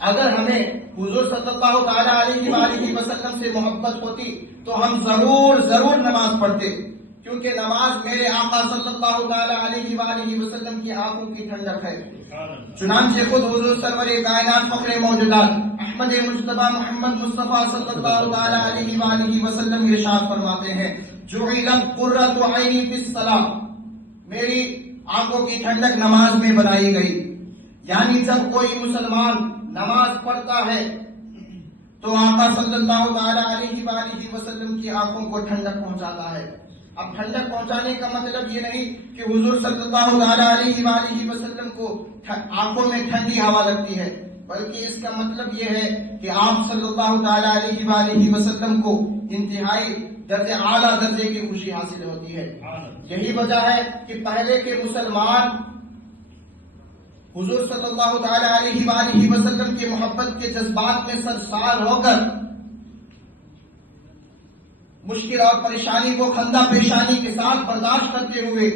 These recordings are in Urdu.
اگر ہمیں حضور صلی اللہ تعالی علیہ وآلہ وسلم سے محبت ہوتی تو ہم ضرور نماز پڑھتے، کیونکہ نماز میرے آقا صلی اللہ تعالی علیہ وآلہ وسلم کی آنکھوں کی ٹھنڈک ہے۔ چنانچہ خود حضور سرور کائنات فخر موجودات احمد مجتبی محمد مصطفیٰ صلی اللہ تعالی علیہ وآلہ وسلم ارشاد فرماتے ہیں، جعلت قرۃ عینی فی الصلاۃ، میری آنکھوں کی ٹھنڈک نماز میں بنائی گئی۔ یعنی جب کوئی مسلمان نماز پڑھتا ہے تو آقا صلی اللہ تعالی علیہ وآلہ وسلم کی آنکھوں کو ٹھنڈک پہنچاتا ہے۔ اب ٹھنڈک پہنچانے کا مطلب یہ نہیں کہ حضور صلی اللہ تعالی علیہ وآلہ وسلم کو آنکھوں میں ٹھنڈی ہوا لگتی ہے، بلکہ اس کا مطلب یہ ہے کہ آپ صلی اللہ تعالی علیہ وآلہ وسلم کو انتہائی درجے اعلیٰ درجے کی خوشی حاصل ہوتی ہے۔ یہی وجہ ہے کہ پہلے کے مسلمان حضور صلی اللہ تعالی علیہ وآلہ وسلم کی محبت کے جذبات میں سرشار ہو کر مشکل اور پریشانی کو خندہ پیشانی کے ساتھ برداشت کرتے ہوئے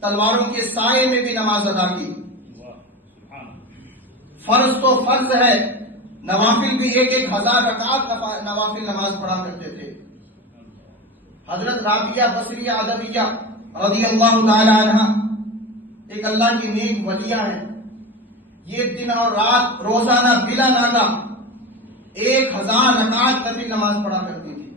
تلواروں کے سائے میں بھی نماز ادا کی۔ فرض تو فرض ہے، نوافل بھی 1000 رکعت نوافل نماز پڑھا کرتے تھے۔ حضرت رابعہ بصریہ ادویہ رضی اللہ تعالی عنہ ایک اللہ کی نیک ولیہ ہے، یہ دن اور رات روزانہ بلا ناغہ 1000 رکعت نفل نماز پڑھا کرتی تھی،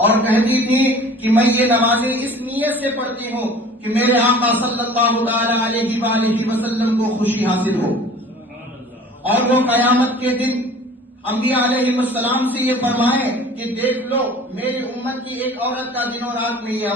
اور کہتی تھی کہ میں یہ نمازیں اس نیت سے پڑھتی ہوں کہ میرے آقا صلی اللہ تعالی علیہ وآلہ وسلم کو خوشی حاصل ہو، اور وہ قیامت کے دن انبیاء علیہ السلام سے یہ فرمائے کہ دیکھ لو میری امت کی ایک عورت کا دن و رات میں یہ